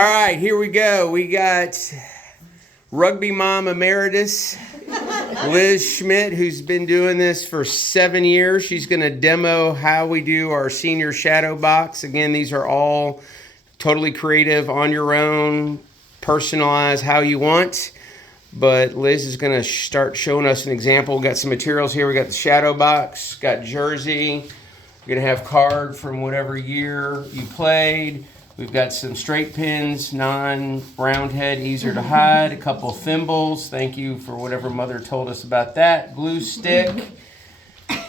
All right, here we go. We got rugby mom emeritus, Liz Schmidt, who's been doing this for 7 years. She's going to demo how we do our senior Shadowbox. Again, these are all totally creative, on your own, personalize how you want. But Liz is going to start showing us an example. We've got some materials here. We got the Shadowbox, got jersey. We're going to have card from whatever year you played. We've got some straight pins, non-round head, easier to hide, a couple of thimbles. Thank you for whatever mother told us about that. Glue stick,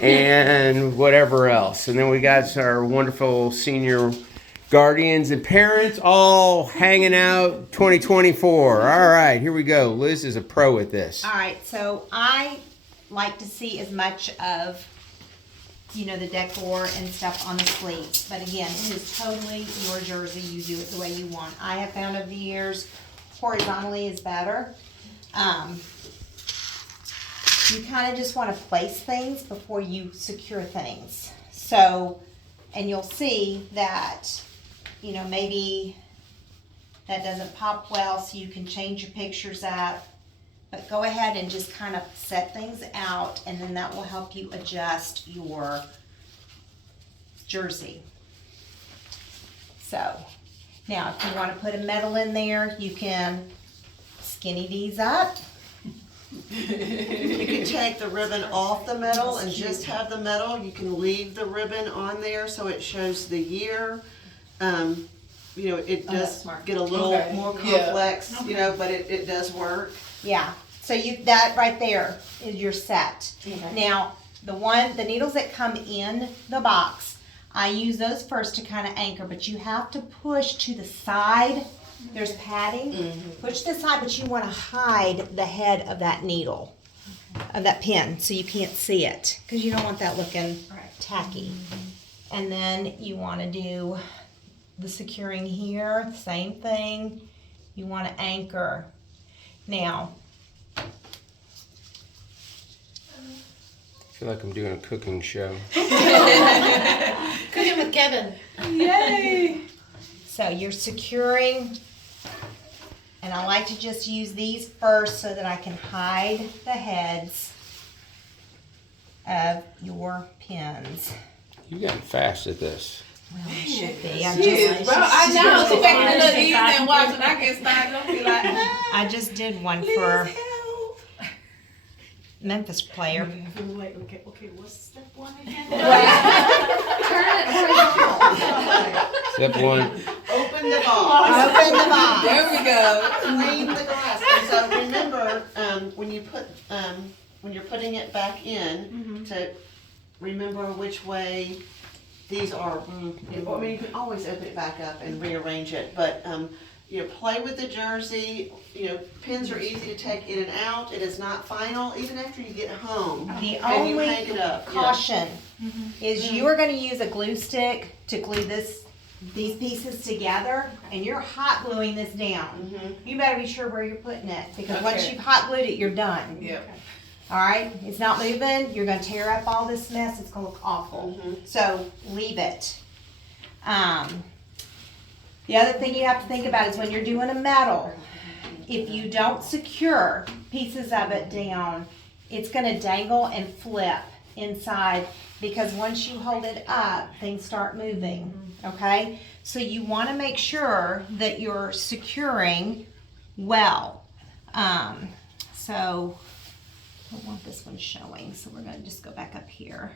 and whatever else. And then we got our wonderful senior guardians and parents all hanging out 2024. All right, here we go. Liz is a pro at this. All right, so I like to see as much of the decor and stuff on the sleeves. But again, it is totally your jersey. You do it the way you want. I have found over the years, horizontally is better. You kind of just want to place things before you secure things. So, and you'll see that, maybe that doesn't pop well, so you can change your pictures up. But go ahead and just kind of set things out, and then that will help you adjust your jersey. So, now if you want to put a medal in there, you can skinny these up. You can take the ribbon off the medal and just have the medal. You can leave the ribbon on there so it shows the year. It does get a little more complex, but it does work. Yeah, so that right there is your set. Okay. Now, the needles that come in the box, I use those first to kind of anchor, but you have to push to the side. There's padding. Push to the side, but you want to hide the head of that needle, of that pin, so you can't see it, because you don't want that looking tacky. And then you want to do the securing here, same thing. You want to anchor. Now, I feel like I'm doing a cooking show. Cooking with Kevin. yay! So you're securing, and I like to just use these first so that I can hide the heads of your pins. You got fast at this. Well, I should be. Well, I know. So making it look easy and watching, I get started. I'll be like, I just did one for Memphis player. Wait, okay, what's step one again? Step one. Open the box. Open the box. There we go. Clean the glass. And so remember, when you're putting it back in, to remember which way these are. You can always open it back up and rearrange it, but play with the jersey. Pins are easy to take in and out. It is not final, even after you get home. The And you only hang it up. caution is you are going to use a glue stick to glue these pieces together, and you're hot gluing this down. You better be sure where you're putting it, because once you've hot glued it, you're done. Yep. All right, it's not moving. You're going to tear up all this mess. It's going to look awful. So leave it. The other thing you have to think about is when you're doing a medal, if you don't secure pieces of it down, it's going to dangle and flip inside, because once you hold it up, things start moving. Okay, so you want to make sure that you're securing well. So I don't want this one showing, so we're going to just go back up here.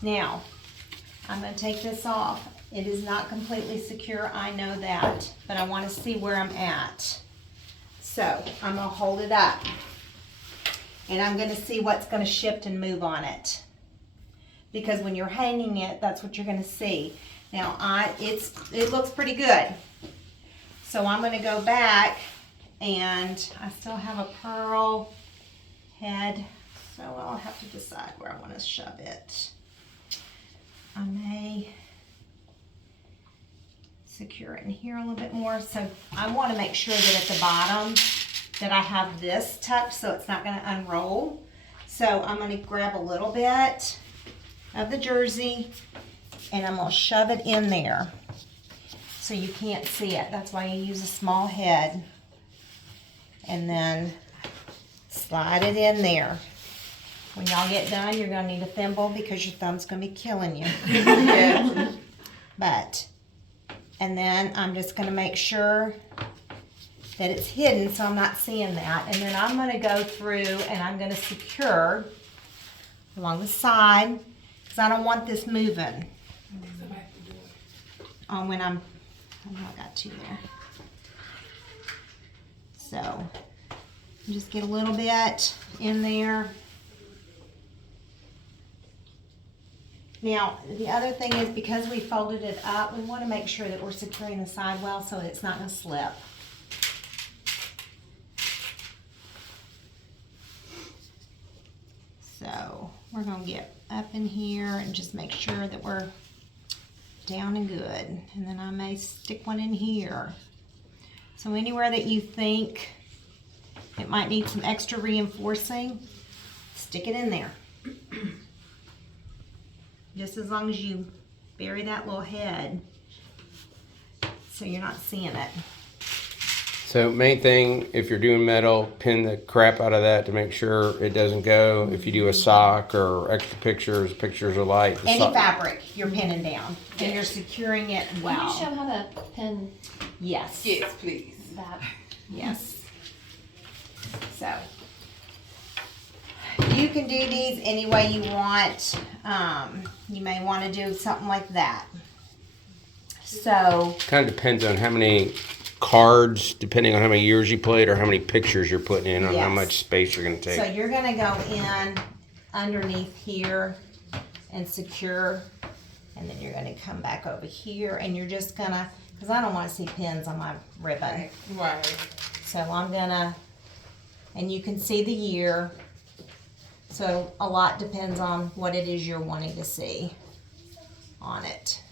Now, I'm going to take this off. It is not completely secure, I know that, but I want to see where I'm at. So I'm going to hold it up, and I'm going to see what's going to shift and move on it. Because when you're hanging it, that's what you're going to see. Now, it looks pretty good. So I'm going to go back, and I still have a pearl head, so I'll have to decide where I want to shove it. I may secure it in here a little bit more. So I want to make sure that at the bottom that I have this tucked so it's not going to unroll. So I'm going to grab a little bit of the jersey and I'm gonna shove it in there so you can't see it. That's why you use a small head. And then slide it in there. When y'all get done, you're gonna need a thimble because your thumb's gonna be killing you. Yeah. And then I'm just gonna make sure that it's hidden so I'm not seeing that. And then I'm gonna go through and I'm gonna secure along the side because I don't want this moving. Oh, when I got two there. So just get a little bit in there. Now, the other thing is because we folded it up, we want to make sure that we're securing the side well so it's not going to slip. So we're going to get up in here and just make sure that we're down and good. And then I may stick one in here. So anywhere that you think it might need some extra reinforcing, stick it in there. Just as long as you bury that little head so you're not seeing it. So main thing, if you're doing metal, pin the crap out of that to make sure it doesn't go. If you do a sock or extra pictures are light. Any fabric you're pinning down and you're securing it Can you well. show how to pin Yes. Yes, please. that? Yes. So you can do these any way you want. You may want to do something like that. So Kind of depends on how many cards, depending on how many years you played or how many pictures you're putting in on how Yes. much space you're going to So take. you're gonna go in underneath here and secure, and then you're gonna come back over here and you're just gonna, because I don't want to see pins on my ribbon. Right. So I'm gonna, and you can see the year. So a lot depends on what it is you're wanting to see on it.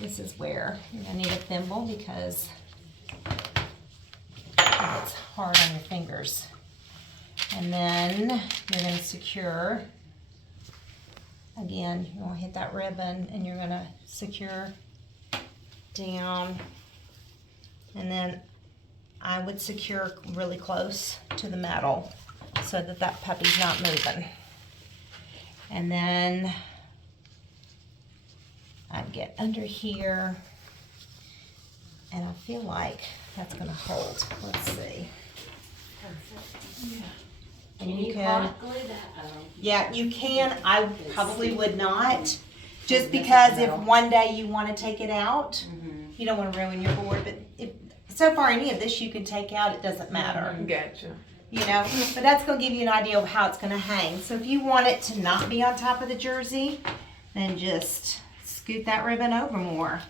This is where you're gonna need a thimble because it's hard on your fingers. And then you're gonna secure, again, you're gonna hit that ribbon and you're gonna secure down. And then I would secure really close to the metal so that that puppy's not moving. And then I'd get under here, and I feel like that's gonna hold. Let's see. And you can, yeah, you can. I probably would not, just because if one day you want to take it out, you don't want to ruin your board. But if so far any of this you can take out, it doesn't matter. Gotcha. You know, but that's going to give you an idea of how it's going to hang. So if you want it to not be on top of the jersey, then just scoot that ribbon over more.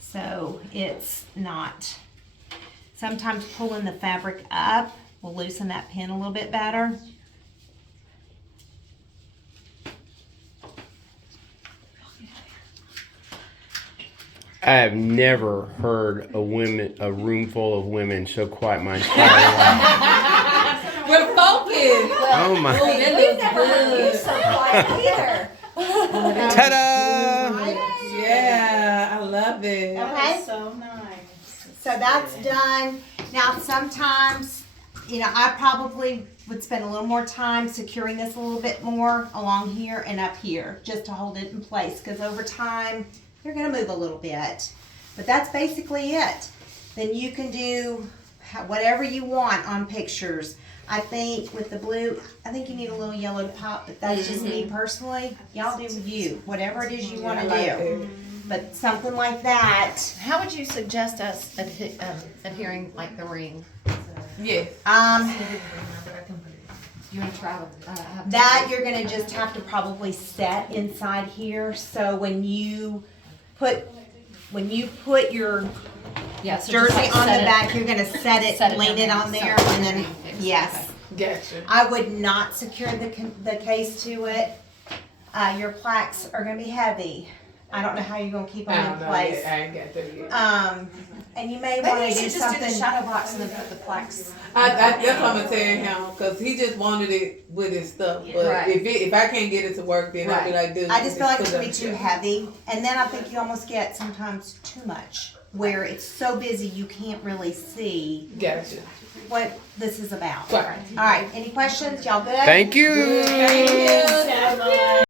So it's not. Sometimes pulling the fabric up will loosen that pin a little bit better. I have never heard a room full of women so quiet my entire life. We're focused. Oh my. Oh, that looks good. So quiet either. Ta-da! Yeah, I love it. Okay? So nice. So that's done. Now sometimes, you know, I probably would spend a little more time securing this a little bit more along here and up here just to hold it in place, because over time you're going to move a little bit. But that's basically it. Then you can do whatever you want on pictures. I think with the blue, I think you need a little yellow pop, but that's just me personally. Y'all do you, whatever it is you want to do. But something like that. How would you suggest us adhering like the ring? Yes. You want to try That you're gonna just have to probably set inside here. So when you put your jersey on the back, you're gonna set it, lean it on there, and then yes. Gotcha. I would not secure the case to it. Your plaques are gonna be heavy. I don't know how you're gonna keep I them don't in know place. yet. I ain't got there yet. And you may Maybe wanna you do should just do the something. shadow box and then put the plaques. That's what I'm gonna tell him, cause he just wanted it with his stuff. But Right. if I can't get it to work, then I'll be like, dude. I just feel like it's put gonna be up too here. heavy, and then I think you almost get sometimes too much, where it's so busy you can't really see Gotcha. what this is about. Right. All right, any questions? Y'all good? Thank you. Thank you.